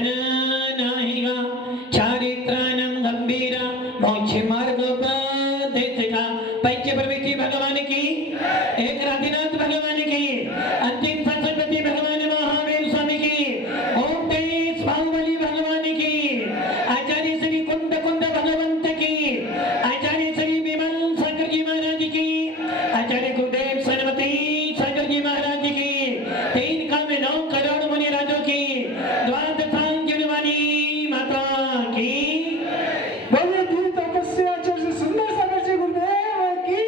भजन नाहिगा चारित्रानं गंभीरा मोक्ष मार्ग उपदेशिका। पंच प्रवृत्ति भगवान की, एक राधिनाथ भगवान की, अंतिम सरस्वती भगवान महावीर स्वामी की, ओम तेज बाहुबली भगवान की, आचार्य श्री कुंड कुंड भगवंत की, आचार्य श्री विमल सागर जी महाराज की, आचार्य गुरुदेव सरस्वती सागर जी महाराज की, 3 कम 9 करोड़ मुनि राजों की, द्वादशांग वाणी माता की। बोले दी तपस्या आचार्य सुंदर सागर जी गुरुदेव की,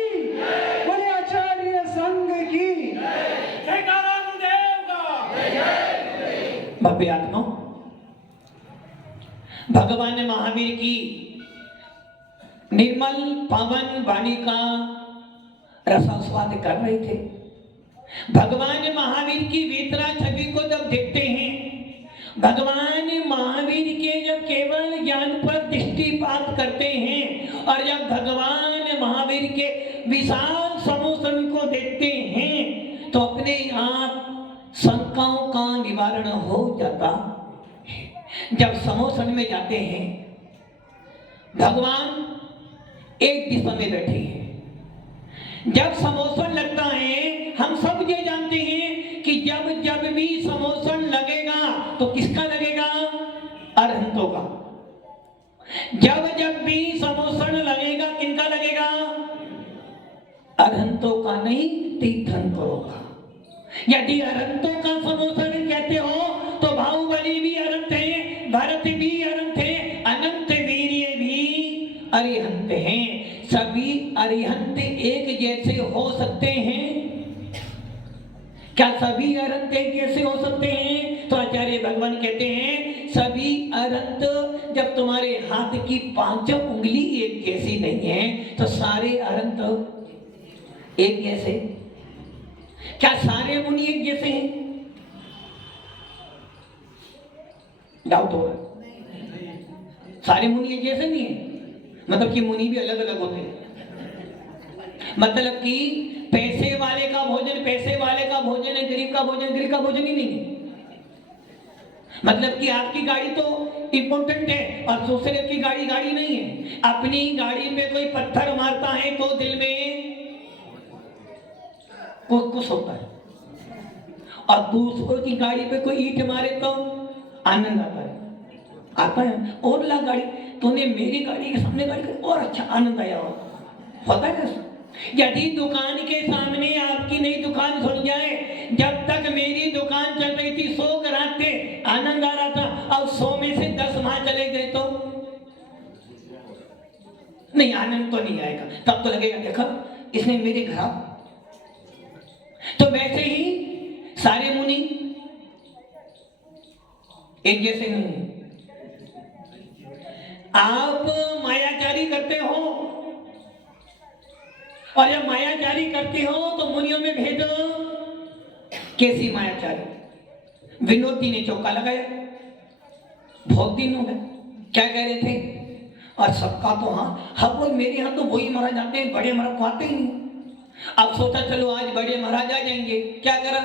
बोले आचार्य संघ की जयकारा गुरुदेव का। भव्य आत्मा भगवान महावीर की निर्मल पावन वाणी का रसास्वाद कर रहे थे। भगवान महावीर की वेतरा छवि को जब देखते हैं, भगवान महावीर के जब केवल ज्ञान पर दृष्टिपात करते हैं और जब भगवान महावीर के विशाल समूह को देखते हैं तो अपने आप शंकाओं का निवारण हो जाता है। जब समोसन में जाते हैं, भगवान एक दिशा में बैठे हैं। जब समोसन लगता है, हम सब ये जानते हैं कि जब जब भी समोसन लगेगा तो किसका लगेगा? अरहंतों का। जब जब भी समोसन लगेगा, किनका लगेगा? अरहंतों का नहीं, तीर्थंकरों का। यदि अरहंतों का समोसन कहते हो तो बाहुबली भी अरहंत है, भरत भी अरहंत है, अनंत वीर्य भी अरिहंत हैं। सभी अरिहंत एक जैसे हो सकते हैं? क्या सभी अरहंत एक जैसे हो सकते हैं? तो आचार्य भगवान कहते हैं सभी अरहंत जब तुम्हारे हाथ की 5 उंगली एक जैसी नहीं है तो सारे अरहंत एक जैसे? क्या सारे मुनि एक जैसे हैं? डाउट हो रहा है। सारे मुनि एक जैसे नहीं है, मतलब कि मुनि भी अलग अलग होते हैं। मतलब कि पैसे वाले का भोजन पैसे वाले का भोजन है, गरीब का भोजन ही नहीं है। मतलब कि आपकी गाड़ी तो इंपॉर्टेंट है और दूसरे की गाड़ी नहीं है। अपनी गाड़ी में कोई पत्थर मारता है तो दिल में कुछ होता है, और दूसरों की गाड़ी पे कोई ईंट मारे तो आनंद आता है। और ला गाड़ी तूने मेरी गाड़ी के सामने गाड़ी कर, और अच्छा आनंद आया होता है कैसा? यदि दुकान के सामने आपकी नई दुकान खुल जाए, जब तक मेरी दुकान चल रही थी 100 ग्राहक थे, आनंद आ रहा था, और 100 में से 10 वहां चले गए तो नहीं, आनंद तो नहीं आएगा। तब तो लगेगा देखा इसने मेरे घर। तो वैसे ही सारे मुनि एक जैसे नहीं। आप मायाचारी करते हो, और जब मायाचारी करते हो तो मुनियों में भेद। कैसी मायाचारी? विनोदी ने चौका लगाया, बहुत दिन हो गए, क्या कह रहे थे? और सबका तो हाँ कोई मेरे यहाँ तो वही महाराज आते हैं, बड़े महाराज को आते ही नहीं। अब सोचा चलो आज बड़े महाराज आ जाएंगे। क्या करा?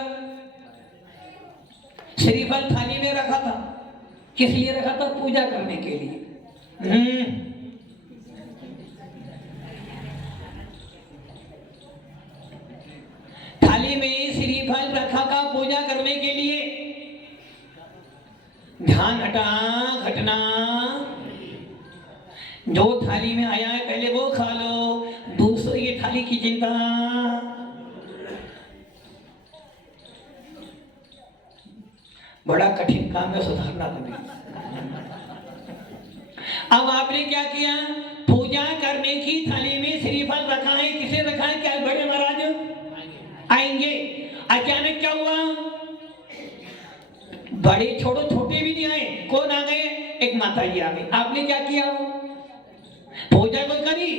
श्रीफल थाली में रखा था। किस लिए रखा था? पूजा करने के लिए। थाली में श्रीफल रखा था पूजा करने के लिए। ध्यान हटा घटना, जो थाली में आया है पहले वो खा लो, दूसरी की थाली की चिंता। बड़ा कठिन काम है सुधारना कभी। अब आपने क्या किया? पूजा करने की थाली में श्रीफल रखा है। किसे रखा है? क्या बड़े महाराज आएंगे। अचानक क्या हुआ? बड़े छोड़ो, छोटे भी नहीं आए। कौन आ गए? एक माता जी आ गई। आपने क्या किया? पूजा को करी,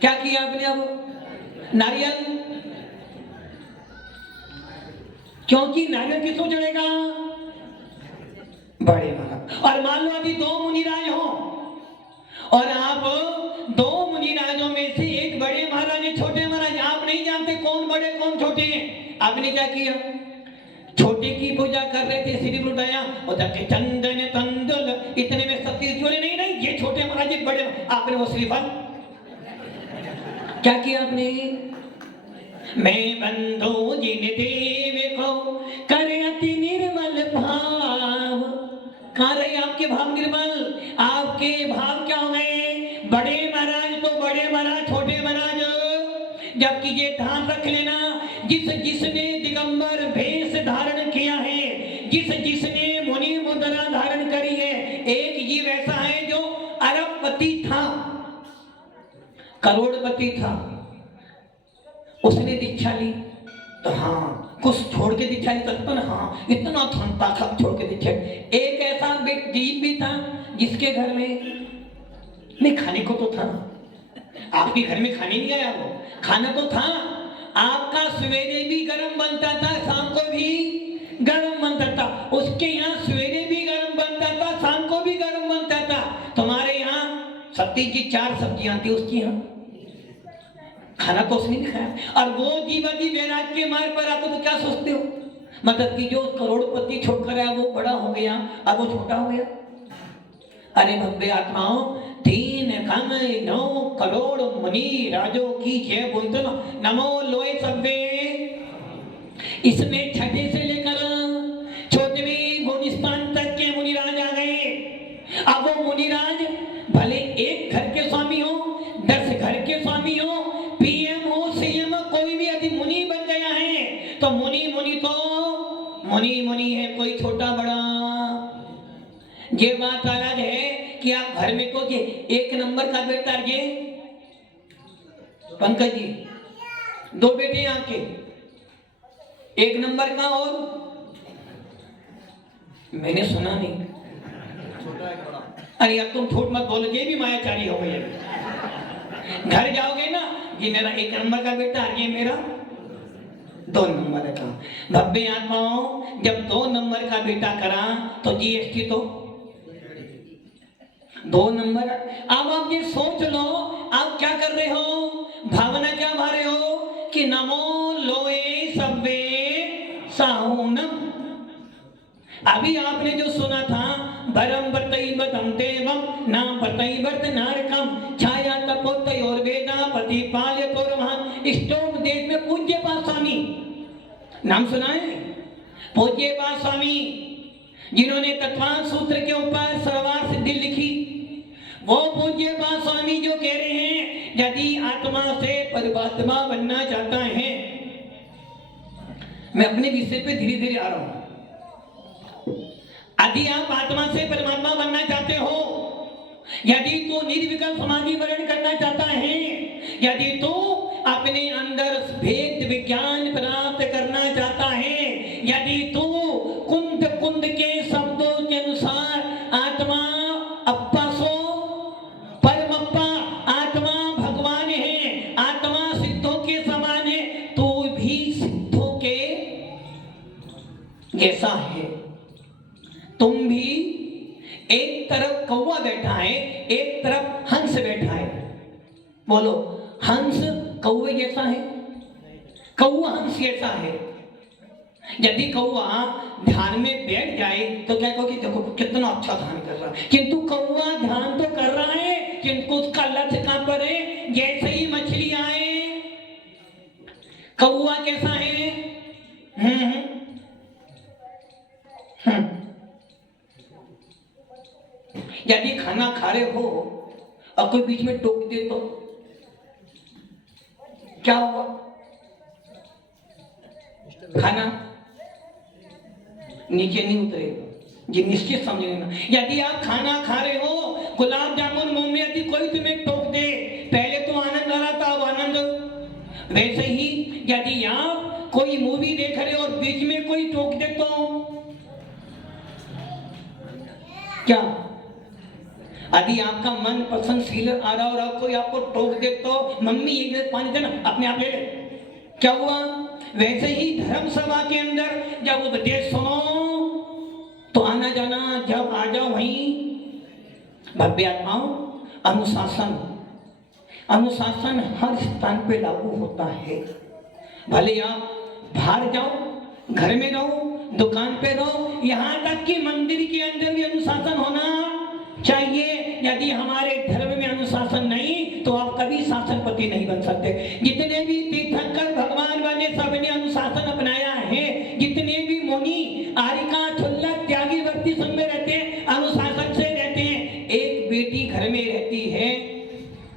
क्या किया आपने? अब नारियल, क्योंकि नारियल किसको चढ़ेगा? बड़े महाराज। और मान लो अभी 2 मुनिराज हो, और आप 2 मुनिराजों में से एक बड़े महाराज है, छोटे महाराज। आप नहीं जानते कौन बड़े कौन छोटे हैं। आपने क्या किया? छोटे की पूजा कर रहे थे, सिर उठाया, उधर के चंदन आपने वो श्रीफल क्या किया आपने? मैं बंधु जिन देव को करे अति निर्मल भाव। कहाँ रहे आपके भाव निर्मल? आपके भाव क्या हो गए? बड़े महाराज तो बड़े महाराज, छोटे महाराज। जबकि ये ध्यान रख लेना, जिसने दिगंबर भेष धारण किया है, जिसने मुनि मुद्रा धारण करी है, एक ये वैसा है जो अरबपति था, करोड़पति था, उसने दीक्षा ली तो हाँ कुछ छोड़ के दीक्षा ली तो ना, हाँ इतना था सब छोड़ के दीक्षा। एक ऐसा जीव भी था जिसके घर में नहीं खाने को तो था, आपके घर में खाने नहीं आया, वो खाना तो था। आपका सवेरे भी गर्म बनता था, शाम को भी गर्म बनता था, उसके यहाँ सवेरे भी गर्म बनता था, शाम को भी गर्म बनता था। तुम्हारे यहाँ सत्ती की 4 सब्जियां थी, उसकी यहाँ खाना तो उसने नहीं खाया। और वो जीवती वैराग के मार्ग पर आते तो क्या सोचते हो? मतलब कि जो करोड़पति छोड़कर आया वो बड़ा हो गया, अब वो छोटा हो गया। अरे भव्य आत्माओं, 3 कम 9 करोड़ मुनि राजों की जय बोलते ना, नमो लोए सब्बे। इसमें छठे से लेकर 14वें गुणस्थान तक के मुनिराज आ गए। अब वो मुनिराज भले एक घर के स्वामी हो, 10 घर के स्वामी हो, पीएम हो, सीएम, कोई भी यदि मुनि बन गया है तो मुनि तो मुनि है, कोई छोटा बड़ा। ये बात अलग है कि आप घर में को 1 नंबर का बेटा, ये पंकज जी 2 बेटे आपके, 1 नंबर का, और मैंने सुना नहीं। अरे यार तुम झूठ मत बोलो, ये भी मायाचारी हो गई है। घर जाओगे ना, ये मेरा 1 नंबर का बेटा, ये मेरा 2 नंबर का। भव्य आत्माओं, जब 2 नंबर का बेटा करा तो जीएसटी तो 2 नंबर। अब आप ये सोच लो, आप क्या कर रहे हो, भावना क्या भा रहे हो कि नमो लोए सब्बे साहुनम। अभी आपने जो सुना था, वरम बतैवतम देवम नाम बतैवत नारकम छाया तपोतयोर वेदा पति पाल्यतोरमहं। इष्टोम देश में पूज्य पाद स्वामी नाम सुना है? पूज्य पाद स्वामी जिन्होंने तत्वांत सूत्र के ऊपर सर्वार्थ सिद्धि लिखी, वो पूज्य पाद स्वामी जो कह रहे हैं यदि आत्मा से परमात्मा बनना चाहता है। मैं अपने विषय पे धीरे धीरे आ रहा हूं। यदि आप आत्मा से परमात्मा बनना चाहते हो, यदि तो निर्विकल्प समाधि वर्ण करना चाहता है, यदि तो अपने अंदर भेद विज्ञान प्राप्त करना चाहता है, यदि तो कुंद कुंद के शब्दों के अनुसार आत्मा अप्पा सो परमप्पा, आत्मा भगवान है, आत्मा सिद्धों के समान है, तो भी सिद्धों के जैसा है। तुम भी एक तरफ कौवा बैठा है, एक तरफ हंस बैठा है। बोलो, हंस कौवे जैसा है? कौवा हंस जैसा है। यदि कौवा ध्यान में बैठ जाए तो क्या कहोगे, देखो कितना अच्छा ध्यान कर रहा है। किंतु कौवा ध्यान तो कर रहा है, किंतु उसका लक्ष्य कहां पर है? जैसे ही मछली आए, कौवा कैसा है? यदि खाना खा रहे हो और कोई बीच में टोक दे तो क्या होगा? खाना नीचे नहीं उतरेगा, ये निश्चित समझ लेना। यदि आप खाना खा रहे हो, गुलाब जामुन मुंह में यदि कोई तुम्हें टोक दे, पहले तो आनंद आ रहा था, अब आनंद। वैसे ही यदि आप कोई मूवी देख रहे हो और बीच में कोई टोक दे तो क्या? यदि आपका मन पसंद सीरियल आ रहा और आप कोई आपको टोक दे तो मम्मी एक गिलास पानी देना, अपने आप ले ले, क्या हुआ? वैसे ही धर्म सभा के अंदर जब उपदेश सुनो तो आना जाना, जब आ जाओ वहीं। भव्य आत्माओं, अनुशासन अनुशासन हर स्थान पे लागू होता है। भले आप बाहर जाओ, घर में रहो, दुकान पे रहो, यहाँ तक कि मंदिर के अंदर भी अनुशासन होना चाहिए। यदि हमारे धर्म में अनुशासन महावर्ती नहीं बन सकते। जितने भी तीर्थंकर भगवान बने सबने अनुशासन अपनाया है। जितने भी मुनि आरिका छुल्लक त्यागी वर्ती संग में रहते हैं, अनुशासन से रहते हैं। एक बेटी घर में रहती है,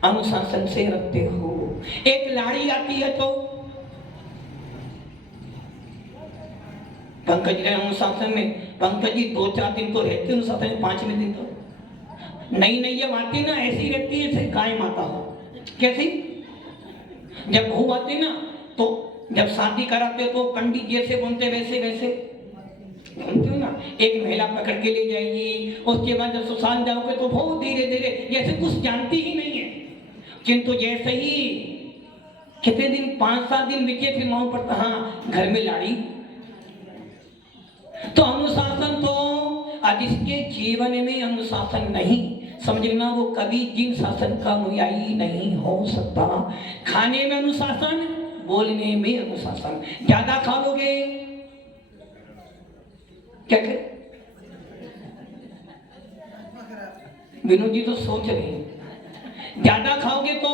अनुशासन से रखते हो। एक लाड़ी आती है तो पंकज रहे अनुशासन में, पंकज जी 2-4 दिन तो रहते अनुशासन में, 5वें दिन तो नई नई जब आती ना ऐसी रहती है जैसे गाय माता हो। कैसी? जब बहू आती ना तो जब शादी कराते तो पंडित जैसे बोलते वैसे वैसे बोलते हो ना। एक महिला पकड़ के ले जाएगी, उसके बाद जब ससुराल जाओगे तो बहुत धीरे धीरे जैसे कुछ जानती ही नहीं है। किंतु जैसे ही कितने दिन 5-7 दिन बीते फिर मालूम पड़ता हाँ घर में लाड़ी। तो अनुशासन तो जिसके जीवन में अनुशासन नहीं समझना वो कभी जिन शासन का अनुयायी नहीं हो सकता। खाने में अनुशासन, बोलने में अनुशासन। ज्यादा खा लोगे क्या करे? विनोद जी तो सोच रहे हैं। ज्यादा खाओगे तो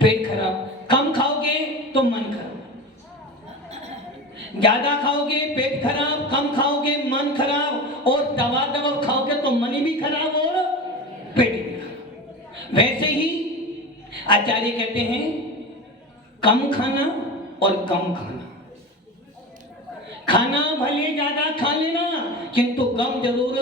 पेट खराब, कम खाओगे तो मन खराब। ज्यादा खाओगे पेट खराब, कम खाओगे मन खराब, और दवा खाओगे तो मन भी खराब और पेट भी खराब। वैसे ही आचार्य कहते हैं कम खाना और कम खाना। खाना भले ज्यादा खा लेना किंतु कम जरूर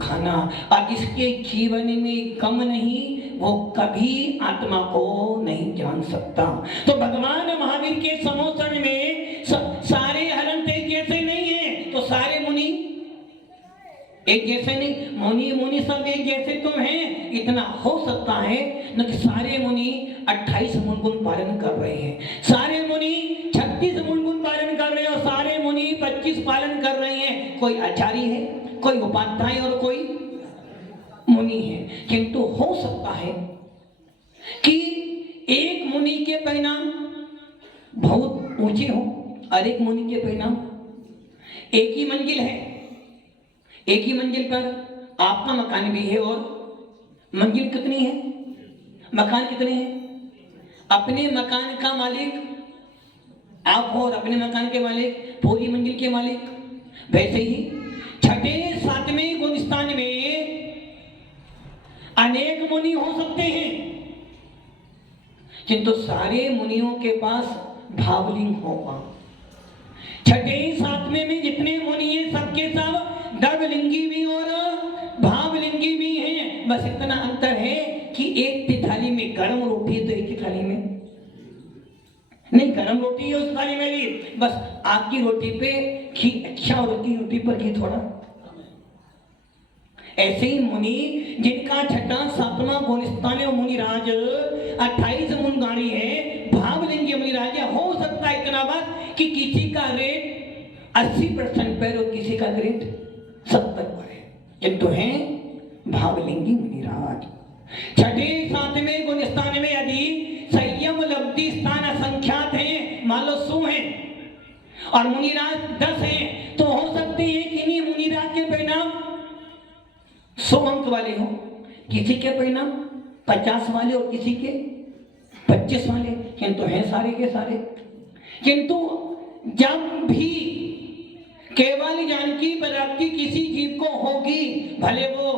खाना। और जिसके जीवन में कम नहीं वो कभी आत्मा को नहीं जान सकता। तो भगवान महावीर के समोसन में सारे हरण एक जैसे नहीं है, तो सारे मुनि एक जैसे नहीं। मुनि मुनि सब एक जैसे तो हैं। इतना हो सकता है न कि सारे मुनि 28 मुनगुण पालन कर रहे हैं, सारे मुनि 36 मुनगुण पालन कर रहे हैं, और सारे मुनि 25 पालन कर रहे हैं। कोई आचार्य है, कोई उपाध्याय और कोई मुनि है। किंतु हो सकता है कि एक मुनि के परिणाम बहुत ऊंचे हो और एक मुनि के परिणाम एक ही मंजिल है। एक ही मंजिल पर आपका मकान भी है, और मंजिल कितनी है, मकान कितने हैं? अपने मकान का मालिक आप हो और अपने मकान के मालिक पूरी मंजिल के मालिक। वैसे ही 6-7वें गुलिस्तान में अनेक मुनि हो सकते हैं, किंतु सारे मुनियों के पास भावलिंग होगा। 6-7वें में जितने मुनि हैं सबके सब दर्भलिंगी भी और भावलिंगी भी हैं। बस इतना अंतर है कि एक की थाली में गर्म रोटी है तो एक की थाली में नहीं गर्म रोटी है उस थाली में भी। बस आपकी रोटी पे घी अच्छा और उसकी रोटी पर घी थोड़ा। ऐसे ही मुनि जिनका 6-7वां गुलिस्तान मुनिराज 28 मुनगाड़ी है, भावलिंगी मुनिराज है। हो सकता है इतना बात कि किसी का रेट 80% पर और किसी का रेट 70 पर है, किंतु है भावलिंगी मुनिराज। 6-7वें गुलिस्तान में यदि संयम लब्धि स्थान असंख्यात है, मान लो 100 है और मुनिराज 10 है, तो हो सकते हैं कि इन्हीं मुनिराज के परिणाम 100 अंक वाले हो, किसी के परिणाम 50 वाले और किसी के 25 वाले, किंतु हैं सारे के सारे। किंतु जब भी केवल जानकी प्राप्ति किसी जीव को होगी, भले वो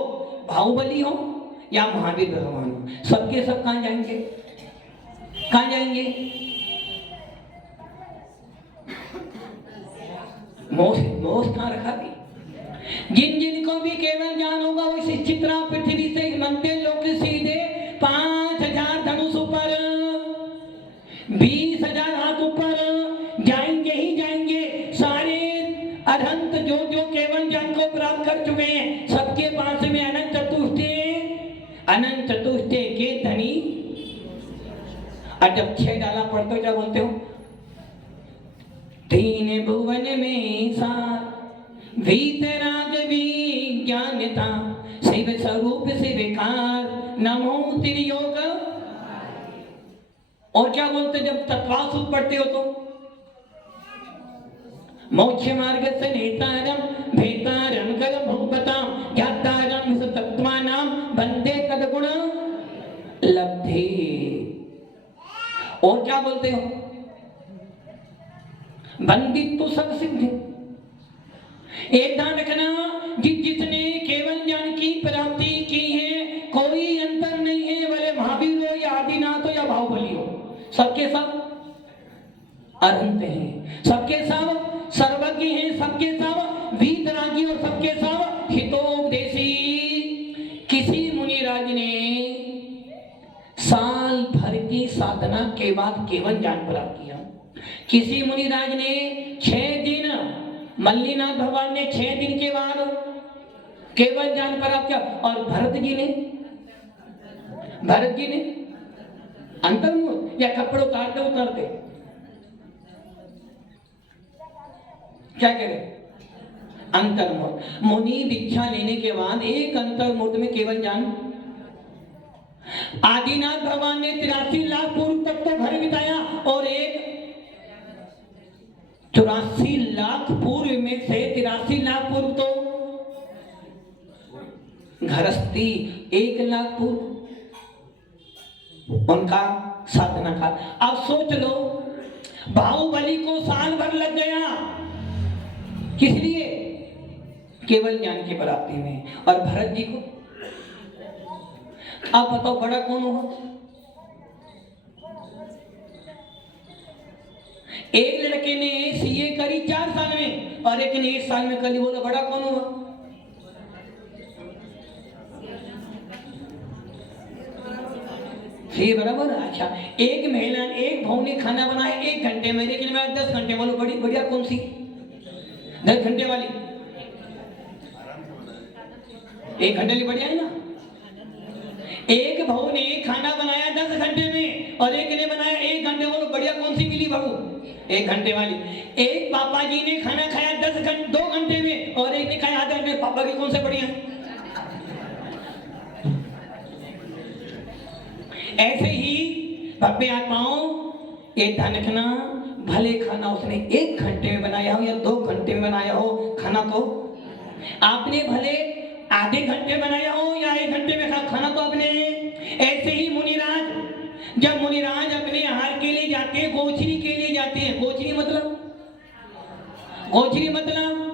बाहुबली हो या महावीर भगवान हो, सबके सब कहां जाएंगे? कहां जाएंगे? मोह कहां रखा भी? जिन जिनको भी केवल ज्ञान होगा वो इस चित्रा पृथ्वी से मंदिर लोक सीधे 5000 धनुष ऊपर 20,000 हाथ ऊपर जाएंगे ही जाएंगे। सारे अनंत जो जो केवल ज्ञान को प्राप्त कर चुके हैं सबके पास में अनंत चतुष्टय के धनी। और जब 6 डाला पढ़ते हो क्या बोलते हो? 3 भुवन में सार वीतराग विज्ञानता शिव स्वरूप से विकार नमो त्रियोग। और क्या बोलते जब तत्वासुत पढ़ते हो तो? मोक्ष मार्ग से नेतारम भेतारम कर भूपताम ज्ञातारम तत्वानाम बंदे तदगुण लब्धे और क्या बोलते हो? बंदित तो सब सिद्ध। एक ध्यान रखना, जिसने केवल ज्ञान की प्राप्ति की है, कोई अंतर नहीं है, भले महावीर हो या आदिनाथ हो या बाहुबली हो, सबके सब अनंत हैं, सबके सब सर्वज्ञ हैं, सबके सब वीतरागी और सबके सब हितोपदेशी। किसी मुनिराज ने साल भर की साधना के बाद केवल ज्ञान प्राप्त किया। किसी मुनिराज ने 6 दिन, मल्लीनाथ भगवान ने 6 दिन के बाद केवल ज्ञान प्राप्त किया। और भरत जी ने अंतर्मुख या कपड़े उतारते उतारते क्या कह रहे? अंतर्मुख। मुनि दीक्षा लेने के बाद एक अंतर्मुख में केवल ज्ञान। आदिनाथ भगवान ने 83 लाख पूर्व तक तो घर बिताया और एक 84 लाख पूर्व में से 83 लाख पूर्व तो गृहस्थी, 1 लाख पूर्व उनका साधना काल। अब सोच लो, बाहुबली को साल भर लग गया, किस लिए? केवल ज्ञान की प्राप्ति में। और भरत जी को अब बताओ बड़ा कौन होगा? एक लड़के ने सीए करी 4 साल में और एक ने 1 साल में करी, बोलो बड़ा कौन होगा? सही बराबर। अच्छा, एक महिला, एक बहू ने खाना बनाया 1 घंटे में, लेकिन मैं 10 घंटे, बोलो बड़ी बढ़िया कौन सी? 10 घंटे वाली। 1 घंटे वाली बढ़िया है ना। एक बहू ने खाना बनाया 10 घंटे में और एक ने बनाया 1 घंटे, बोलो बढ़िया कौन सी मिली बहू? 1 घंटे वाली। एक पापा जी ने खाना खाया 2 घंटे में और एक ने खाया आधे घंटे, पापा की कौन से बढ़िया? ऐसे ही भव्य आत्माओं, ये ध्यान रखना, भले खाना उसने 1 घंटे में बनाया हो या 2 घंटे में बनाया हो, खाना तो आपने भले आधे घंटे बनाया हो या 1 घंटे में खाना तो आपने। ऐसे ही मुनिराज, जब मुनिराज अपने आहार के लिए जाते हैं, गोचरी के लिए जाते हैं। गोचरी मतलब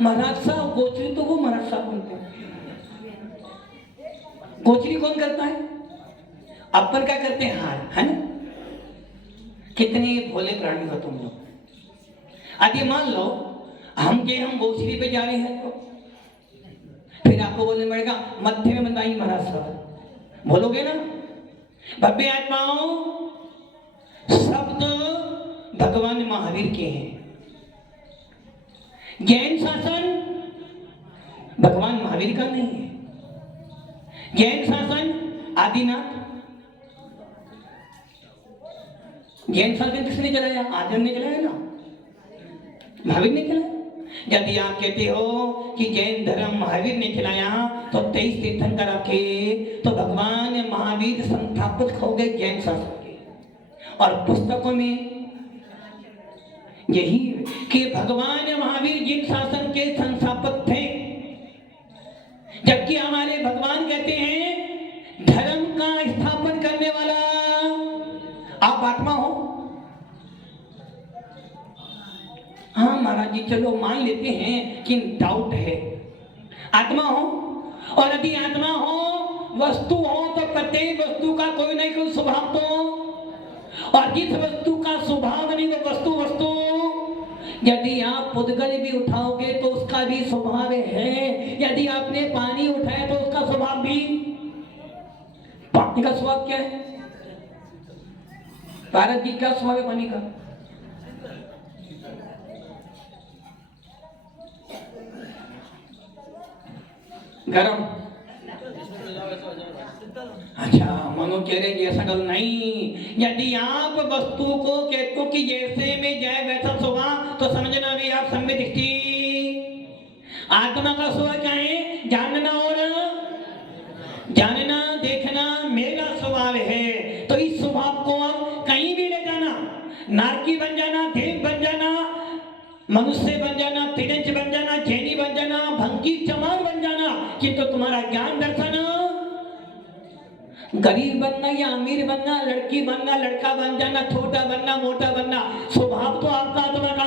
महाराज साहब, गोचरी तो वो महाराज साहब बोलते हैं। गोचरी कौन करता है? अपन क्या करते हैं? हार, है ना। कितने भोले प्राणी हो तुम लोग। आदि मान लो हम गोचरी पे जा रहे हैं, तो फिर आपको बोलने पड़ेगा मध्य में बताइए महाराज साहब, बोलोगे ना। भव्य आत्माओं, शब्द भगवान महावीर के हैं। जैन शासन भगवान महावीर का नहीं है। जैन शासन आदिनाथ। जैन शासन किसने चलाया? आदम ने चलाया ना, महावीर ने चलाया। यदि आप कहते हो कि जैन धर्म महावीर ने खिलाया तो 23 तीर्थंकर रखे, तो भगवान महावीर संस्थापक हो गए जैन शासन के। और पुस्तकों में यही कि भगवान महावीर जिन शासन के संस्थापक थे, जबकि हमारे भगवान कहते हैं धर्म का स्थापन करने वाला आप आत्मा हो। हाँ महाराज जी, चलो मान लेते हैं कि डाउट है, आत्मा हो। और यदि आत्मा हो, वस्तु हो, तो प्रत्येक वस्तु का कोई ना कोई स्वभाव तो, और जिस वस्तु का स्वभाव नहीं वो वस्तु। यदि आप पुद्गल भी उठाओगे तो उसका भी स्वभाव है। यदि आपने पानी उठाया तो उसका स्वभाव भी, पानी का स्वभाव क्या है? भारत जी क्या स्वभाव है पानी का? गरम। अच्छा, मनो कह रहे ऐसा गल नहीं। यदि आप वस्तु को कहते हो कि जैसे में जाए वैसा स्वभाव, तो समझना भी आप सम्यक दृष्टि। आत्मा का स्वभाव क्या है? जानना देखना मेरा स्वभाव है। तो इस स्वभाव को आप कहीं भी ले जाना, नारकी बन जाना, देव बन जाना, मनुष्य बन जाना, तिरंज बन जाना, जैनी बन जाना, भंगी चमार बन जाना, किंतु तुम्हारा ज्ञान दर्शन गरीब बनना या अमीर बनना, लड़की बनना, लड़का बन जाना, छोटा बनना, मोटा बनना, स्वभाव तो आपका आत्मा का।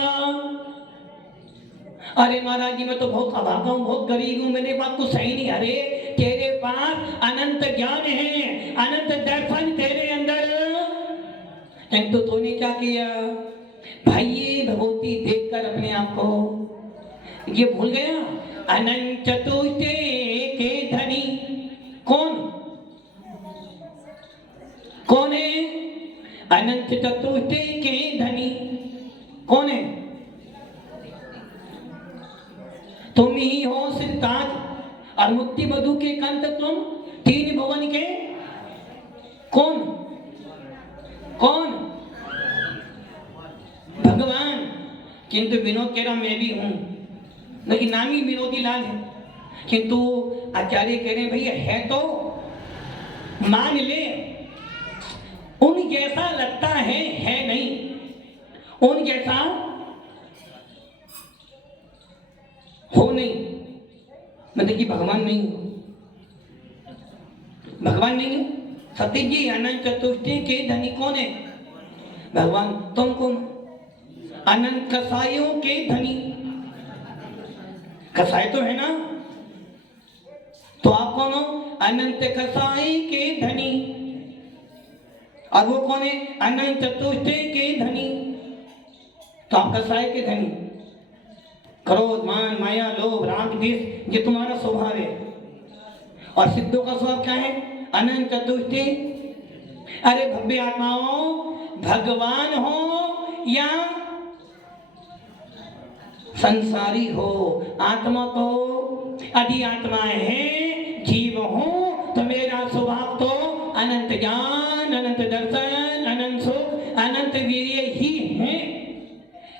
अरे महाराज जी मैं तो बहुत अभागा हूँ, बहुत गरीब हूँ, मेरे पास कुछ सही नहीं। अरे तेरे पास अनंत ज्ञान है, अनंत दर्शन तेरे अंदर, किंतु तूने क्या किया भाई? ये भगवती देखकर अपने आप को ये भूल गया। अनंत चतुष्टे के धनी कौन कौन है? अनंत चतुष्टे के धनी कौन है? तुम ही हो सिद्धार्थ और मुक्ति बधु के कंत, तुम तीन भुवन के कौन कौन? भगवान। किंतु विनोद कह रहा मैं भी हूं, लेकिन नाम ही विनोदी लाल है। किंतु आचार्य कह रहे भैया है तो मान ले, उन जैसा लगता है नहीं, उन जैसा हो नहीं, मतलब कि भगवान नहीं हो, भगवान नहीं है। सत्य जी अनंत चतुष्टय के धनी कौन है? भगवान। तुम कौन? अनंत कसाइयों के धनी। कसाई तो है ना, तो आप कौन हो? अनंत कसाई के धनी। और वो कौन है? अनंत चतुष्टय के धनी। तो आप कसाई के धनी। क्रोध, मान, माया, लोभ, राग, द्वेष ये तुम्हारा स्वभाव है। और सिद्धों का स्वभाव क्या है? अनंत चतुष्टय। अरे भव्य आत्माओं, भगवान हो या संसारी हो, आत्मा तो यदि आत्माएं हैं, जीव हो, तो मेरा स्वभाव तो अनंत ज्ञान, अनंत दर्शन, अनंत सुख, अनंत वीर्य ही है।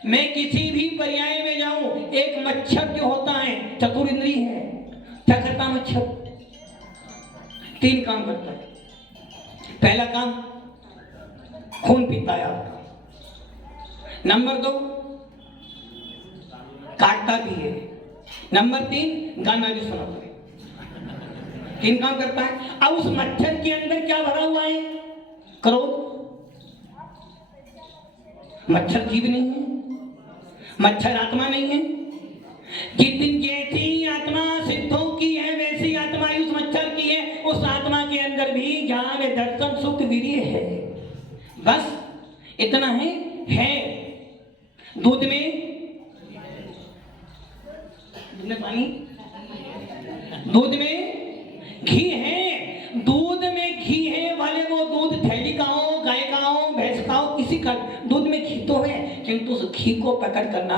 मैं किसी भी पर्याय में जाऊं, एक मच्छर जो होता है चतुरिंद्री है, क्या करता मच्छर? तीन काम करता है। पहला काम खून पीता है आपका, नंबर 2 काटता भी है, नंबर 3 गाना भी सुनाता है। तीन काम करता है। अब उस मच्छर के अंदर क्या भरा हुआ है? क्रोध। मच्छर जीव नहीं है, मच्छर आत्मा नहीं है। जिस दिन जैसी आत्मा सिद्धों की है, वैसी आत्मा उस मच्छर की है। उस आत्मा के अंदर भी ज्ञान, दर्शन, सुख, वीर्य है। बस इतना है। दूध में पानी, दूध में घी है, दूध में घी है वाले वो दूध थैली का हो, गाय का हो, भैंस का हो, किसी का दूध में घी तो है, किंतु उस घी को पकड़ करना।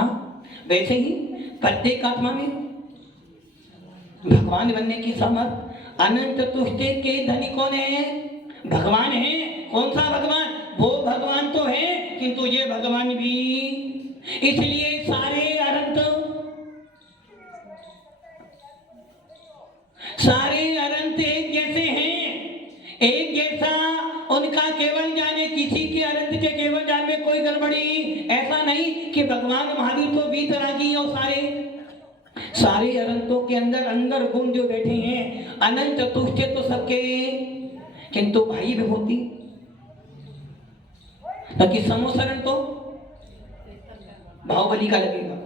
वैसे ही प्रत्येक आत्मा में भगवान बनने की समर्थ। अनंत चतुष्टय के धनी कौन है? भगवान है। कौन सा भगवान? वो भगवान तो है, किंतु ये भगवान भी। इसलिए सारे अनंत एक जैसे हैं, एक जैसा उनका केवल जाने। किसी के अनंत के केवल जान में कोई गड़बड़ी ऐसा नहीं कि भगवान महावीर तो वीतरागी और सारे अनंतों के अंदर गुण जो बैठे हैं, अनंत चतुष्टय तो सबके, किंतु भाई विभूति ताकि समोसरण तो बाहुबली का लगेगा,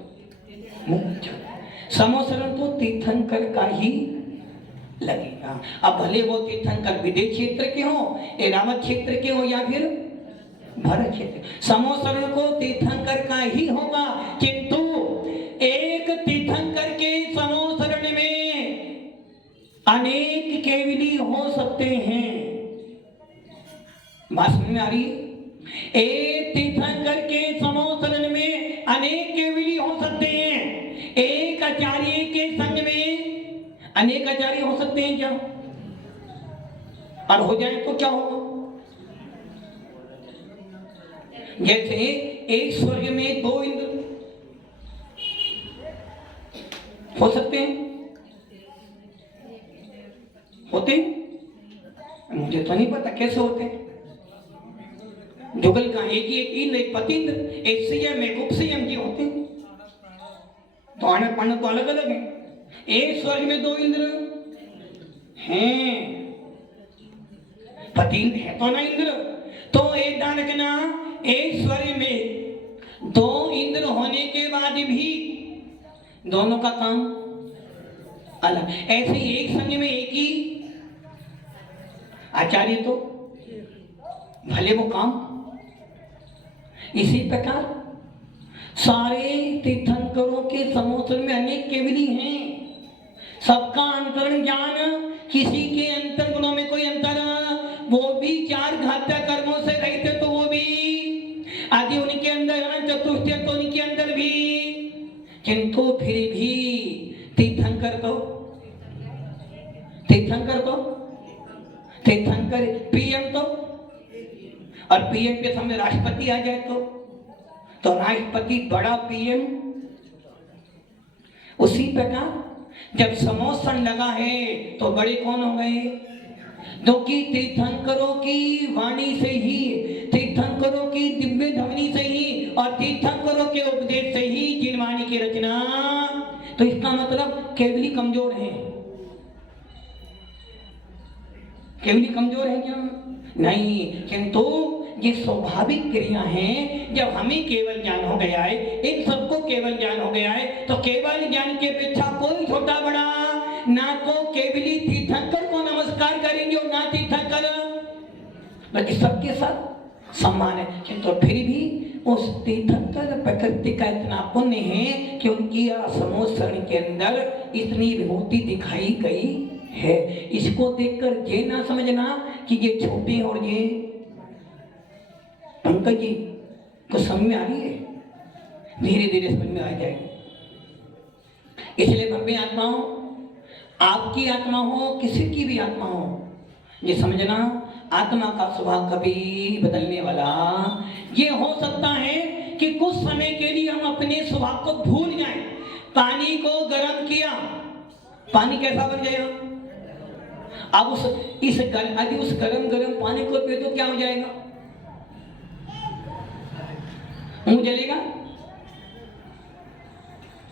समोसरण तो तीर्थंकर का ही लगेगा। अब भले वो तीर्थंकर विदेश क्षेत्र के हो, एरावत क्षेत्र के हो या फिर भरत क्षेत्र, समोसरण को तीर्थंकर का ही होगा। किंतु एक तीर्थंकर के समोसरण में अनेक केवली हो सकते हैं। बात समझ में आ रही है? एक तीर्थंकर के समोसरण में अनेक केवली हो सकते हैं। एक आचार्य के संग में अनेक आचार्य हो सकते हैं क्या? और हो जाए तो क्या होगा? जैसे एक स्वर्ग में 2 इंद्र हो सकते हैं, होते? मुझे तो नहीं पता कैसे होते हैं। जुगल का एक इंद्र, एक पतिंद्र, एक सीएम, एक उपसीएम जी होते हैं। तो आने पाने तो अलग अलग है। एक स्वर्ग में 2 इंद्र हैं, पति है तो ना इंद्र, तो एक ध्यान रखना, ऐश्वर्य में दो इंद्र होने के बाद भी दोनों का काम अलग, ऐसे एक संग में एक ही आचार्य तो भले वो काम। इसी प्रकार सारे तीर्थंकरों के समोसन में अनेक केवली हैं, सबका अंतरण ज्ञान, किसी के अंतर गुणों में कोई अंतर, वो भी चार घातक कर्मों से रहित है तो वो भी आदि उनके अंदर अनंत चतुर्थी तो उनके अंदर भी, किंतु फिर भी तीर्थंकर पीएम तो, और पीएम के सामने राष्ट्रपति आ जाए तो राष्ट्रपति बड़ा पीएम। उसी प्रकार जब समोसन लगा है तो बड़े कौन हो गए, क्योंकि तीर्थंकरों की वाणी से ही, तीर्थंकरों की दिव्य ध्वनि से ही और तीर्थंकरों के उपदेश से ही जिन वाणी की रचना, तो इसका मतलब केवली कमजोर है। केवली कमजोर है क्या? नहीं, किंतु ये स्वाभाविक क्रिया है। जब हमें केवल ज्ञान हो गया है, इन सबको केवल ज्ञान हो गया है, तो केवल ज्ञान के अपेक्षा कोई छोटा बड़ा ना तो केवली तीर्थंकर को नमस्कार करेंगे और ना तीर्थंकर, बल्कि सबके साथ सम्मान है। किंतु फिर भी उस तीर्थंकर प्रकृति का इतना पुण्य है कि उनकी समोसन के अंदर इतनी विभूति दिखाई गई है। इसको देखकर ये ना समझना कि ये छोटे और ये, पंकज जी को समझ में आ रही है, धीरे धीरे समझ में आ जाएगी। इसलिए भव्य आत्माओं, आपकी आत्मा हो, किसी की भी आत्मा हो, ये समझना आत्मा का स्वभाव कभी बदलने वाला ये हो सकता है कि कुछ समय के लिए हम अपने स्वभाव को भूल जाएं। पानी को गर्म किया, पानी कैसा बन जाएगा? अब उस गरम पानी को पिए तो क्या हो जाएगा? मुंह जलेगा?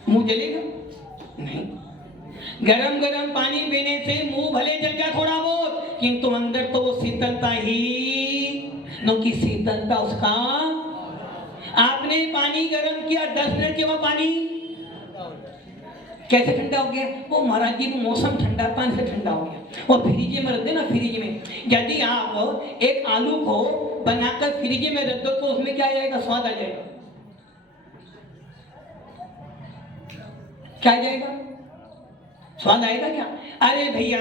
मुंह जलेगा? नहीं। गरम पानी पीने से मुंह भले जल गया थोड़ा बहुत, किंतु अंदर तो वो शीतलता ही, क्योंकि शीतलता उसका, आपने पानी गरम किया 10 मिनट के बाद पानी कैसे ठंडा हो गया? वो महाराज जी, वो मौसम ठंडा, पानी से ठंडा हो गया। और फ्रिज में रख देना, फ्रिज में यदि आप एक आलू को बनाकर फ्रिज में रख दो तो उसमें क्या आ जाएगा? स्वाद आ जाएगा। क्या आ जाएगा? स्वाद आएगा क्या? अरे भैया,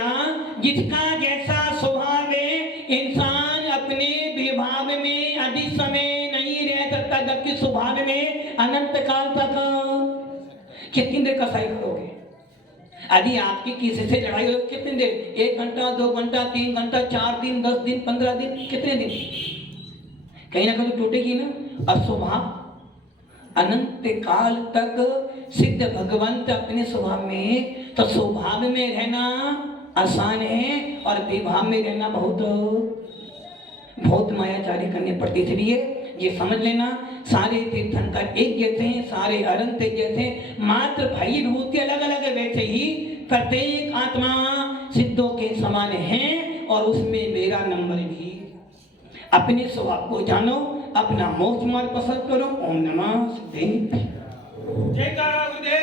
जिसका जैसा स्वभाव है, इंसान अपने विभाव में अधिक समय नहीं रह सकता, जबकि स्वभाव में अनंत काल तक। कितनी देर का सही करोगे? यदि आपकी किसी से लड़ाई हो, कितनी देर? 1 घंटा, 2 घंटा, 3 घंटा, 4 दिन, 10 दिन, 15 दिन, कितने दिन? कहीं ना कहीं टूटेगी ना। और स्वभाव अनंत काल तक सिद्ध भगवंत अपने स्वभाव में, तो स्वभाव में रहना आसान है और विभाव में रहना बहुत मायाचारी करने पड़ती। इसलिए ये समझ लेना, सारे तीर्थंकर एक जैसे हैं, सारे अनंत एक जैसे हैं, मात्र भाई विभूति अलग अलग है। वैसे ही प्रत्येक आत्मा सिद्धों के समान है और उसमें मेरा नंबर भी। अपने स्वभाव को जानो, अपना मोक्ष मार्ग पसंद करो। ओम नमः शिवाय। जयकारा गुरुदेव।